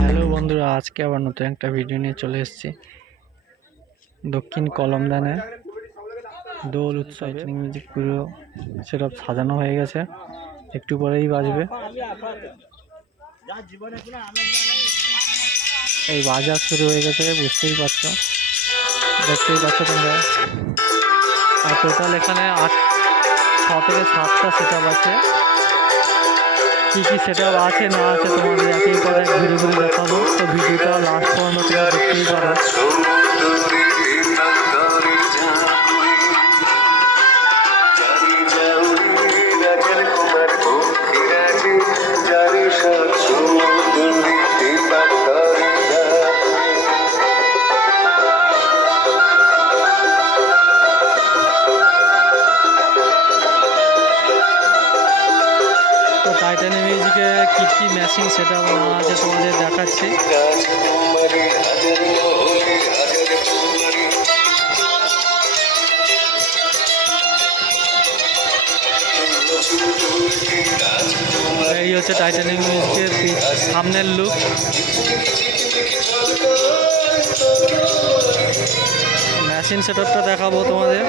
Hello বন্ধুরা আজকে আবার নতুন একটা ভিডিও নিয়ে চলে এসেছি। দক্ষিণ কলমদানে দোল উৎসব মিউজিক পুরো সেটা সাজানো হয়ে গেছে। একটু পরেই বাজবে। এই বাজার শুরু হয়ে গেছে বুঝতেই পারছ। দেখতেই পাচ্ছ তোমরা। আর টোটাল এখানে আট, ছ থেকে সাতটা সেট আছে। কী কী সেট আছে না আছে তোমাদের একই পরে ঘুরে ঘুরে দেখাবো। তো ভিডিওটা লাস্ট পর্যন্ত দেখতেই পারো। মেশিন সেটা আছে তোমাদের দেখাচ্ছি। এই হচ্ছে টাইটানিক মিউজিকের সামনের লুক মেশিন সেটআপটা দেখাবো তোমাদের।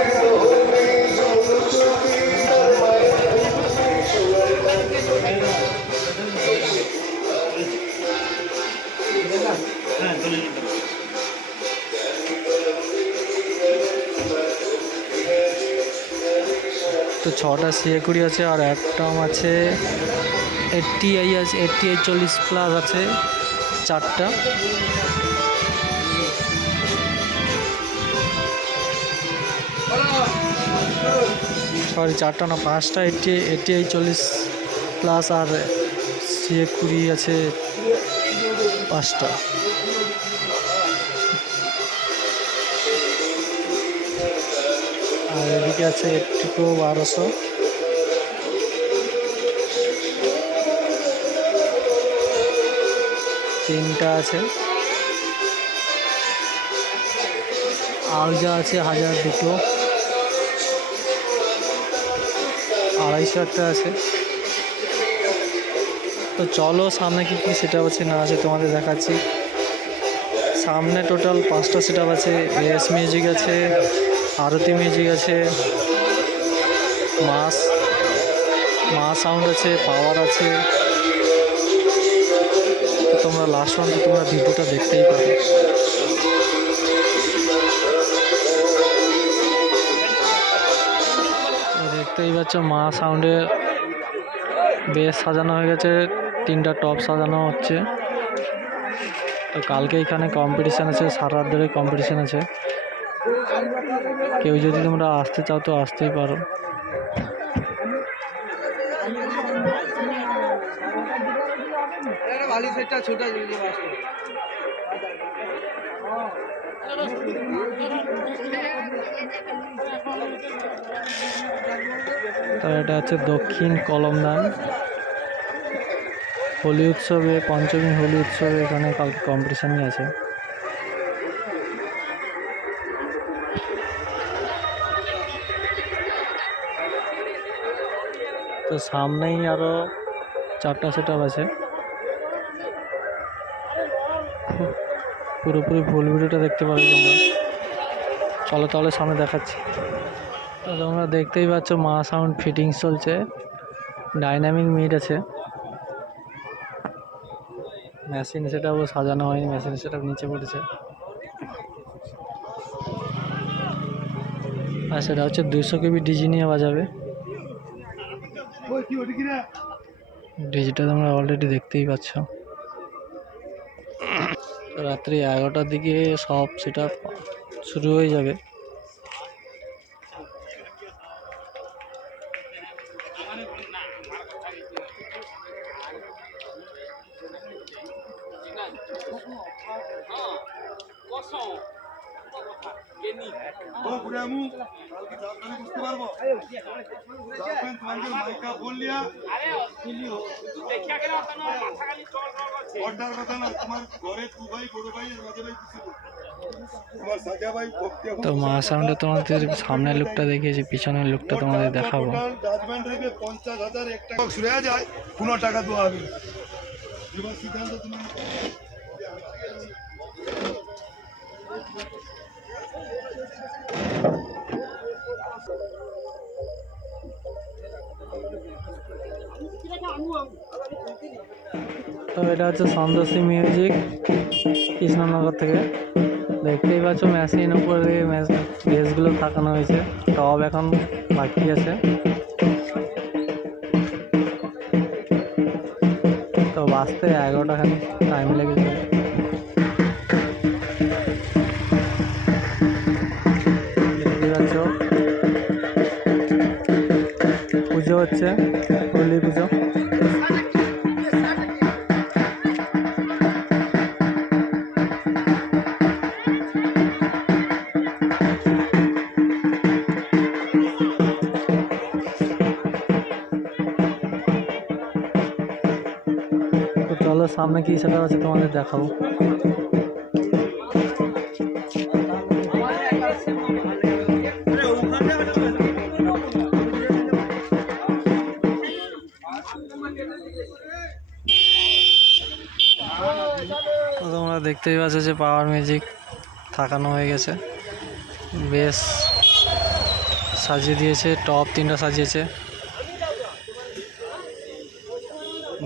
তো ছটা সিএ কুড়ি আছে আর একটাম আছে এইটটি আই আছে এইটটি এইট চল্লিশ প্লাস আছে চারটা। সরি চারটা না, পাঁচটা এইটটি এইটটি এইট চল্লিশ প্লাস আর সিএ কুড়ি আছে পাঁচটা। আর এদিকে আছে একটি বারোশো। তিনটা আছে। আর যা আছে হাজার দুটো। আড়াইশো একটা আছে। তো চলো সামনে কি কি সেট আছে না আছে তোমাদের দেখাচ্ছি। সামনে টোটাল পাঁচটা সেট আছে এস মিউজিক আছে আরতি মিউজিক আছে মাস মা সাউন্ড আছে পাওয়ার আছে। তোমরা লাস্ট পর্যন্ত তোমরা ভিডিওটা দেখতেই পাবে দেখতেই পাচ্ছ, মা সাউন্ডে বেশ সাজানো হয়ে গেছে, তিনটা টপ সাজানো হচ্ছে। তো কালকে এখানে কম্পিটিশান আছে সারা রাত ধরে কম্পিটিশান আছে। কেউ যদি তোমরা আসতে চাও তো আসতেই পারো। তো এটা হচ্ছে দক্ষিণ কলমদান। হোলি উৎসবে পঞ্চমী হোলি উৎসবে এখানে কালকে কম্পিটিশনই আছে। তো সামনেই আরও চারটা সেট আছে। পুরোপুরি ফুল ভিডিওটা দেখতে পাবে তোমরা। চলো তাহলে সামনে দেখাচ্ছি। তো তোমরা দেখতেই পাচ্ছ মা সাউন্ড ফিটিংস চলছে। ডাইনামিক মিট আছে। মেশিন সেটাও সাজানো হয়নি মেশিন সেটা নিচে পড়েছে। আর সেটা হচ্ছে দুশো কেবি ডিজি নিয়ে বাজাবে। ডিজিটা তোমরা অলরেডি দেখতেই পাচ্ছ। রাত্রি এগারোটার দিকে সব সেটা শুরু হয়ে যাবে। তো মা সাউন্ডে তোমাদের সামনের লোকটা দেখিয়েছি, পিছনের লোকটা তোমাদের দেখাবো। পঞ্চাশ হাজার এক টাকা শুনে যায় টাকা দেওয়া হবে সিদ্ধান্ত তুমি তো এটা হচ্ছে সন্তোষী মিউজিক কৃষ্ণনগর থেকে। দেখতেই পাচ্ছ মেশিন উপরে বেসগুলো থাকানো হয়েছে। টব এখন বাকি আছে। তো বাঁচতে এগারোটা খানি টাইম লেগেছে। সামনে কি সেটা আছে তোমাদের দেখাবো। তোমরা দেখতেই পাচ্ছ যে পাওয়ার মিউজিক থাকানো হয়ে গেছে। বেশ সাজিয়ে দিয়েছে টপ তিনটা সাজিয়েছে।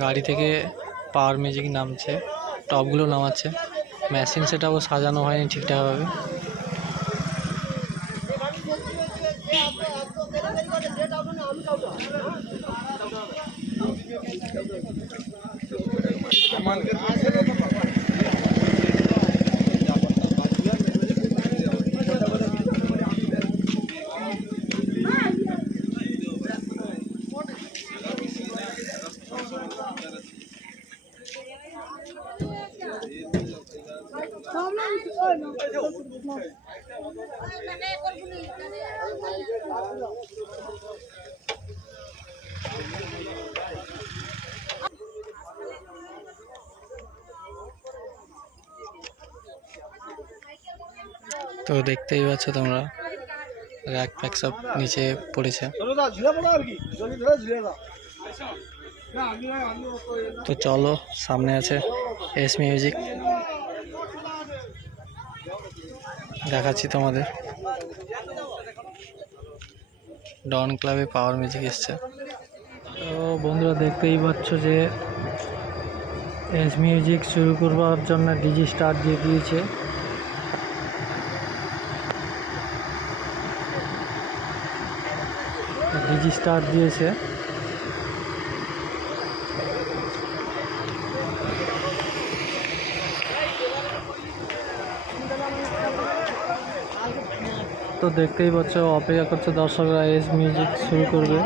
গাড়ি থেকে পাওয়ার মিউজিক নামছে টপগুলো নামাচ্ছে। মেশিন সেটাও সাজানো হয়নি ঠিকঠাকভাবে। তো দেখতেই পাচ্ছ তোমরা র্যাক প্যাক সব নিচে পড়েছে। তো চলো, সামনে আছে এস মিউজিক দেখাচ্ছি তোমাদের। ডন ক্লাবে পাওয়ার মিউজিক এসছে। তো বন্ধুরা দেখতেই পাচ্ছ যে এস মিউজিক শুরু করবার জন্য ডিজি স্টার্ট দিয়ে দিয়েছে। ডিজি স্টার্ট দিয়েছে। তো দেখতেই পাচ্ছ, অপেক্ষা করছে দর্শকরা, এস মিউজিক শুরু করবে।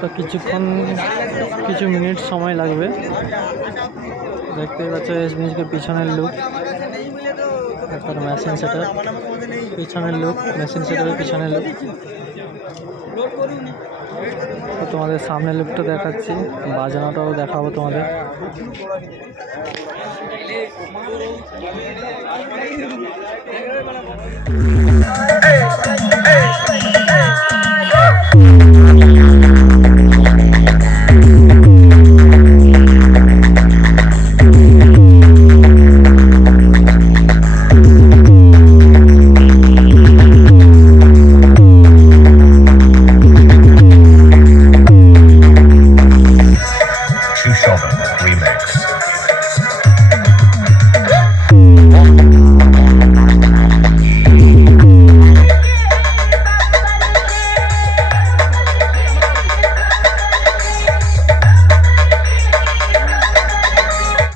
তো কিছুক্ষণ, কিছু মিনিট সময় লাগবে। দেখতেই পাচ্ছ, এস মিউজিকের পিছনের লুক তারপর মেশিন সেটার পিছনের লুক মেশিন সেটারের পিছনের লুক তোমাদের সামনে লুকটা দেখাচ্ছি বাজানোটাও দেখাবো তোমাদের hey.